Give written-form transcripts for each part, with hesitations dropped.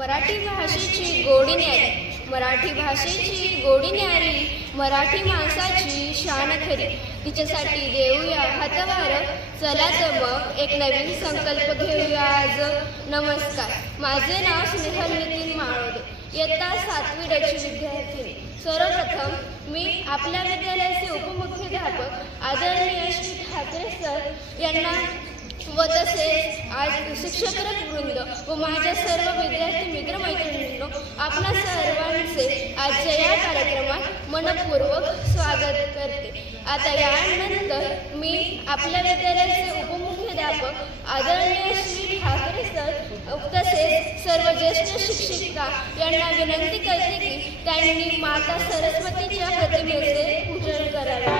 मराठी भाषेची गोडी न्यारी, मराठी भाषेची गोडी न्यारी, मराठी माणसाची शान खरी, तिच्यासाठी देऊया हातभार, चला तर मग एक नवीन संकल्प घेऊया आज. नमस्कार, माझे नाव स्नेहल नितीन माळोदे, इयत्ता 7वी ची विद्यार्थिनी. सर्वप्रथम मी आपल्या विद्यालयाचे उपमुख्याध्यापक आदरणीय श्री ठाकरे सर यांना व तसेच आज शिक्षक वृंद व माझ्या सर्व विद्यार्थी मित्रमैत्रिणींनो आपणा सर्वांचे आजच्या या कार्यक्रमात मनपूर्वक स्वागत करते. आता यानंतर मी आपल्या विद्यालयाचे उपमुख्याध्यापक आदरणीय श्री ठाकरे सर तसेच सर्व ज्येष्ठ शिक्षिका यांना विनंती करते की त्यांनी माता सरस्वतीच्या प्रतिमेचे पूजन करावे.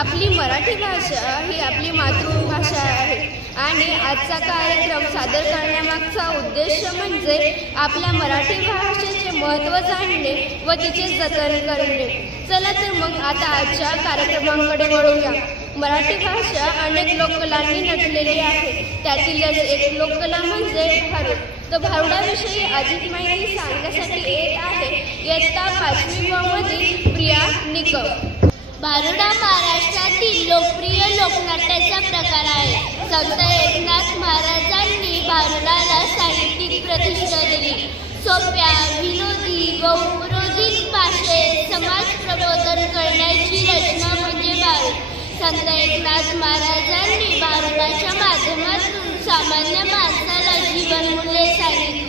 आपली मराठी भाषा ही आपली मातृभाषा आहे आणि आजचा कार्यक्रम सादर करण्यामागचा उद्देश म्हणजे आपल्या मराठी भाषेचे महत्त्व जाणणे व तिचे जतन करणे. चला तर मग आता आजच्या कार्यक्रमांकडे वळूया. मराठी भाषा अनेक लोककलांनी नटलेली आहे. त्यातीलच एक लोककला म्हणजे भारूड. तर भारुडाविषयी अधिक माहिती सांगण्यासाठी येत आहे इयत्ता 5वी ब मधील प्रिया निकम. भारुड हा महाराष्ट्रातील लोकप्रिय लोकनाट्याचा प्रकार आहे. संत एकनाथ महाराजांनी भारुडाला साहित्यिक प्रतिष्ठा दिली. सोप्या, विनोदी व उपरोधिक भाषेत समाज प्रबोधन करण्याची रचना म्हणजे भारुड. संत एकनाथ महाराजांनी भारुडाच्या माध्यमातून सामान्य माणसाला जीवनमूल्ये सांगितली.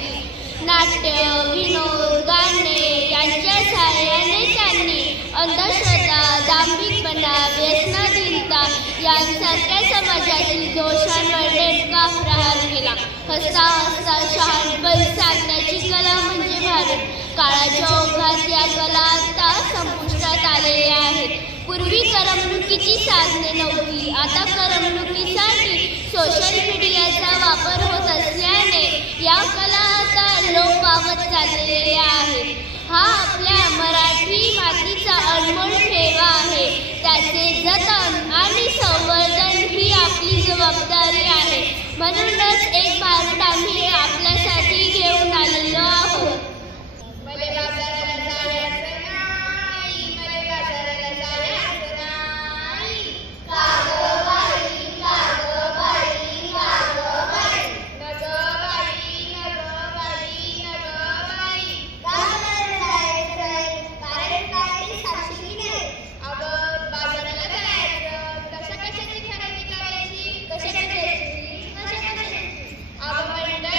नाट्य, विनोद, गाणे यांच्या सहाय्याने त्यांनी अंधश्रद्धा, दांभिकपणा, व्यसनाधीनता यांसारख्या समाजातील दोषांवर नेटका प्रहार केला. हसता हसता शहाणपण साधण्याची कला म्हणजे भारूड. काळाच्या ओघात या कला आता संपुष्टात आलेल्या आहेत. पूर्वी करमणुकीची साधने नव्हती, आता करमणुकीसाठी सोशल मीडियाचा वापर होत असल्याने या कला आता लोप पावत चाललेल्या आहेत. हा आपल्या मराठी मातीचा अनमोल ठेवा आहे. त्याचे जतन आणि संवर्धन ही आपली जबाबदारी आहे. म्हणूनच एक भारूड आम्ही आपल्यासाठी घेऊन आलेलो आहोत. मंडळी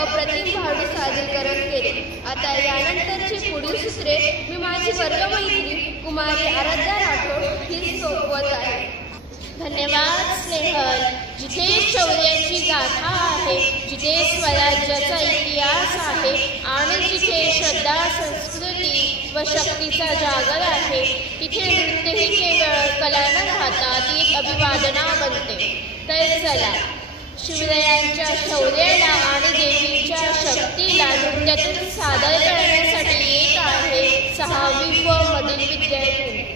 अप्रतिम भाडू सादरीकरण केले. आता यानंतरची पुढील सूत्रे मी माझी वर्गमैत्री कुमारी आराध्या राठोड ही सोपवत आहे. धन्यवाद स्नेहल. जिथे शौर्याची गाथा आहे, जिथे स्वराज्याचा इतिहास आहे आणि जिथे श्रद्धा, संस्कृती व शक्तीचा जागर आहे, तिथे नृत्यही केवळ कला न राहता ती एक अभिवादना बनते. तर चला, शिवरायांच्या शौर्याला आणि देवीच्या शक्तीला नृत्यातून सादर करण्यासाठी येत आहे 6वी व मधील विद्यार्थी.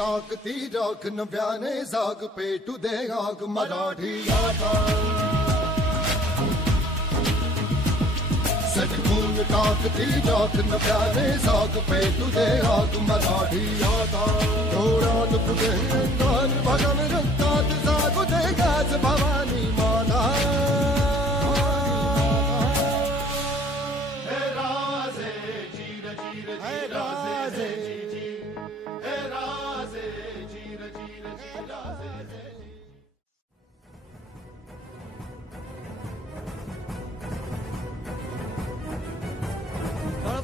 टाकती राख नव्याने जाग पेटू दे आग मराठी आता. सटकून टाकती राख नव्याने जाग पेटू दे आग मराठी आता. डोळ्यात फुगे अंगात भगव रक्तात जागू दे गाज भवानी माता. हे राजे जीर जीर हे राजे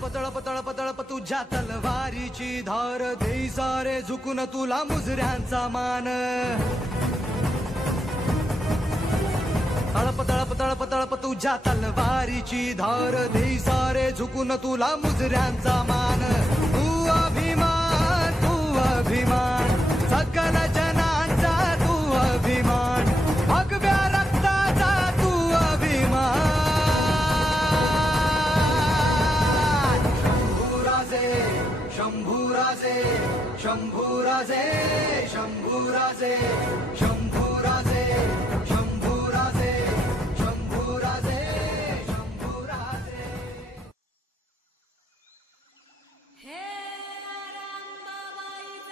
तळप तळप तळप तुझ्या तलवारीची धार देई सारे झुकून तुला मुजऱ्यांचा मान. तळप तळप तळप तळप तुझ्या तलवारीची धार देई सारे झुकून तुला मुजऱ्यांचा मान. तू अभिमान, तू अभिमान, सकल जनांचा तू अभिमान, भगव्या रक्ताचा तू अभिमान. शंभूराजे शंभूराजे शंभूराजे शंभूराजे शंभूराजे शंभूराजे शंभूराजे. हे रामबाबाईचा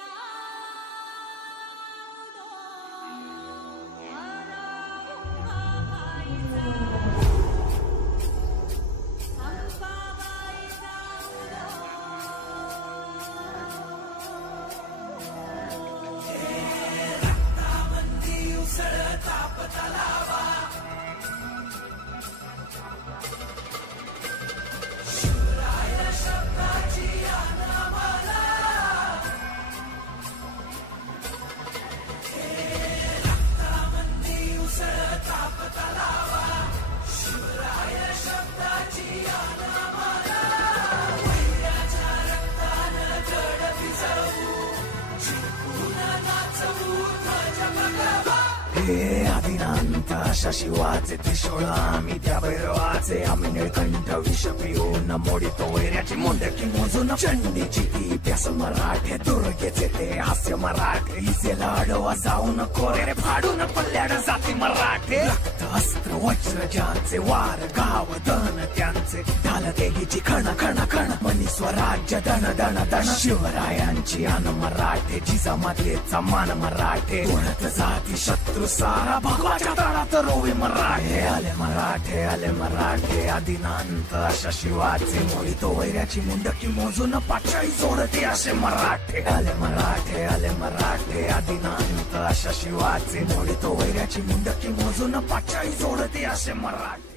अशा शिवाचे त्रिशूळ आम्ही त्या भैरवाचे. आम्ही निळकंठ विष पिऊन मोडितो वैऱ्याची मुंडकी मोजून. चंडीची ती प्यास मराठे, दुर्गेचे ते हास्य मराठे. इसेला अडवा जाऊन कोरे फाडून पल्ल्याड जाती मराठे. रक्त अस्त्र वज्र ज्यांचे वार गाव दन त्यांचे. ढाल देगीची खण खण खण मनी स्वराज्य दण दण दण. शिवरायांची अन मराठे, जिजामातेचा मान मराठे. ओढत जाती शत्रू सारा भगवाच्या तळात रोवे मराठे. आले मराठे आले मराठे आदिनांत अशा शिवाचे. मोडितो वैऱ्याची मुंडकी मोजून पाचाळी जोडते असे मराठे. आले मराठे आदिनांत अशा शिवाचे. मोडितो वैऱ्याची मुंडकी मोजून पाचाळी जोडते असे मराठे.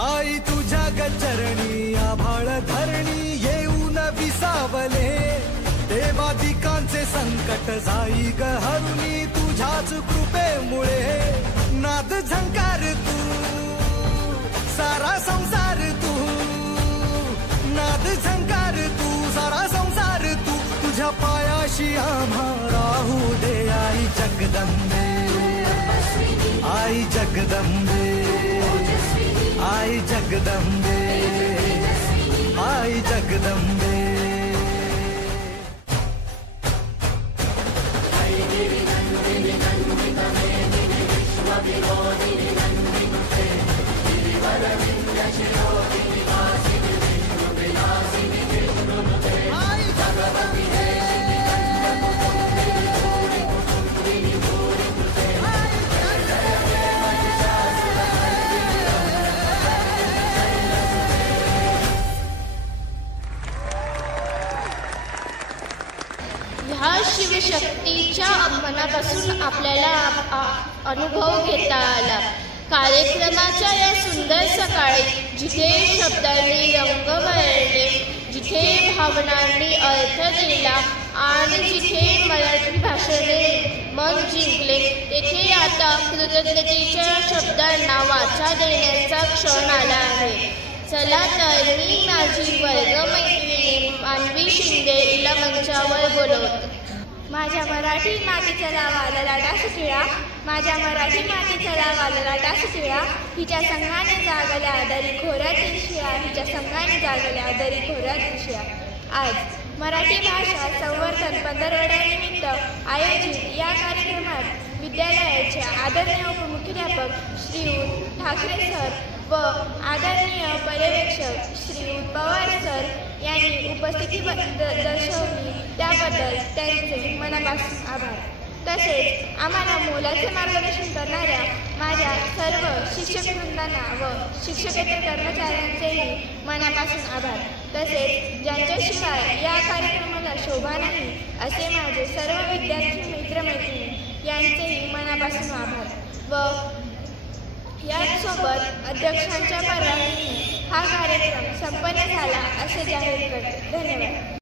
आई तुझ्या गचरणी आभाळ धरणी येऊन विसावले. देवादिकांचे संकट जाई ग हरुणी तुझ्याच कृपेमुळे. नाद नाद झंकार तू सारा संसार तू, नाद झंकार तू सारा संसार तू, तुझ्या पायाशी आम्हा राहू दे आई जगदंबे, आई जगदंबे, आई जगदंबे, आई जगदंबे. ह्या शिवशक्तीच्या आगमनापासून आपल्याला अनुभव घेता आला. कार्यक्रमाच्या या सुंदर सकाळी जिथे शब्दांनी रंग भरले, जिथे भावनांनी अर्थ दिला आणि जिथे मराठी भाषेने मन जिंकले, तेथे आता कृतज्ञतेच्या शब्दांना वाचा देण्याचा क्षण आला आहे. चला तर मी माझी वर्गमैत्रिणी मानवी शिंदे हिला मंचावर बोलवतो. माझ्या मराठी मातीचा लावा लाटा सुटिळा, माझ्या मराठी मातीचा लावा लाटा सुटिळा, हिच्या संघाने जागल्या दरी खोऱ्यातील शिळा, हिच्या संघाने जागल्या दरी खोऱ्यातील शिळा. आज मराठी भाषा संवर्धन पंधरवड्यानिमित्त आयोजित या कार्यक्रमात विद्यालयाचे आदरणीय उपमुख्याध्यापक श्रीयुत ठाकरे सर व आदरणीय पर्यवेक्षक श्रीयुत पवार सर यांनी उपस्थिती दर्शवली, त्याबद्दल त्यांचे मनापासून आभार. तसेच आम्हाला मोलाचे मार्गदर्शन करणाऱ्या माझ्या सर्व शिक्षक वृंदांना व शिक्षकेतर कर्मचाऱ्यांचेही मनापासून आभार. तसेच ज्यांच्याशिवाय या कार्यक्रमाला शोभा नाही असे माझे सर्व विद्यार्थी मित्रमैत्रिणी यांचेही मनापासून आभार. व याचसोबत अध्यक्षांच्या परवानगीने हा कार्यक्रम संपन्न झाला असे जाहीर करते. धन्यवाद.